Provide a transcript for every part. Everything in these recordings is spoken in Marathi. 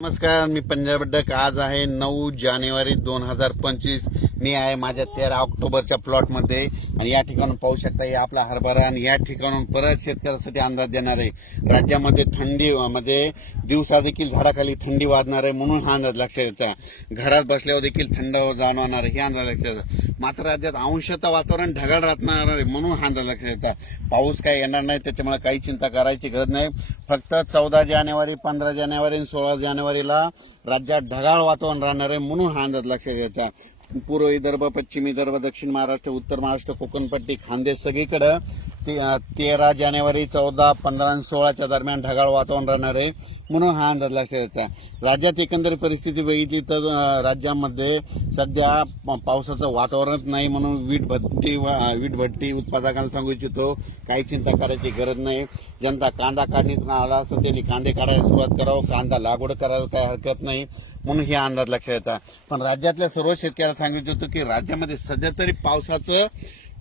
नमस्कार मी पंजाब डक आज आहे नऊ जानेवारी दोन हजार पंचवीस. मी आहे माझ्या तेरा ऑक्टोबरच्या प्लॉटमध्ये आणि या ठिकाणून पाहू शकता हे आपला हरभरा आणि या ठिकाणून परत शेतकऱ्यासाठी अंदाज देणार आहे. राज्यामध्ये थंडी म्हणजे मध्ये दिवसा देखील झाडाखाली थंडी वाजणार आहे म्हणून हा अंदाज लक्षात येतो घरात बसल्यावर देखील थंड जाणवणार आहे हे अंदाज लक्षात येतो मात्र राज्यात अंशाचं वातावरण ढगाळ राहणार आहे म्हणून हा लक्ष द्यायचा पाऊस काय येणार नाही त्याच्यामुळे काही चिंता करायची गरज नाही. फक्त चौदा जानेवारी पंधरा जानेवारी आणि सोळा जानेवारीला राज्यात ढगाळ वातावरण राहणार आहे म्हणून हा अंदाज लक्षात घ्यायचा. पूर्व विदर्भ पश्चिम विदर्भ दक्षिण महाराष्ट्र उत्तर महाराष्ट्र कोकणपट्टी खानदेश सगळीकडं ते- तेरा जानेवारी चौदा पंधरा आणि सोळाच्या दरम्यान ढगाळ वातावरण राहणार आहे म्हणून हा अंदाज लक्षात येतो राज्यात एकंदरीत परिस्थिती बघितली तर राज्यामध्ये सध्या पावसाचं वातावरणच नाही म्हणून वीटभट्टी वीटभट्टी उत्पादकांना सांगू इच्छितो काही चिंता करायची गरज नाही. जनता कांदा काढणीच आला असं त्यांनी कांदे काढायला सुरुवात करावं कांदा लागवड करायला काही हरकत नाही म्हणून हे अंदाज लक्षात येतात पण राज्यातल्या सर्व शेतकऱ्याला सांगितलं होतं की राज्यामध्ये सध्या तरी पावसाचं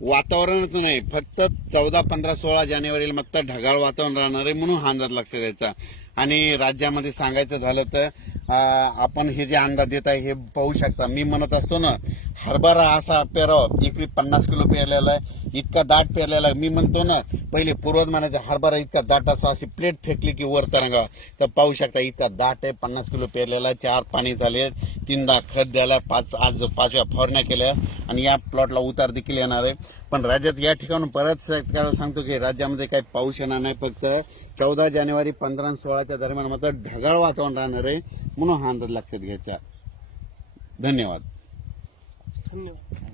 वातावरणच नाही. फक्त चौदा पंधरा सोळा जानेवारीला फक्त ढगाळ वातावरण राहणार आहे म्हणून हा अंदाज लक्ष द्यायचा आणि राज्यामध्ये सांगायचं झालं तर आपण हे जे अंदाज देत आहे हे पाहू शकता. मी म्हणत असतो ना हरभरा असा पेराव एकरी पन्नास किलो पेरलेला आहे इतका दाट पेरलेला आहे. मी म्हणतो ना पहिले पूर्वज म्हणायचं हरभरा इतका दाट असा अशी प्लेट फेकली की वर तरंगा तर पाहू शकता इतका दाट आहे पन्नास किलो पेरलेला आहे चार पाणी झाले तीनदा खत द्यायला पाच आज पाचव्या फवारण्या केल्या आणि या प्लॉटला उतार देखील येणार आहे. पण राज्यात या ठिकाणून परत शेतकऱ्याला सांगतो की राज्यामध्ये काही पाऊस येणार नाही फक्त चौदा जानेवारी पंधरा आणि सोळाच्या दरम्यान मात्र ढगाळ वातावरण राहणार आहे म्हणून हा अंदाज लक्षात घ्यायचा. धन्यवाद. धन्यवाद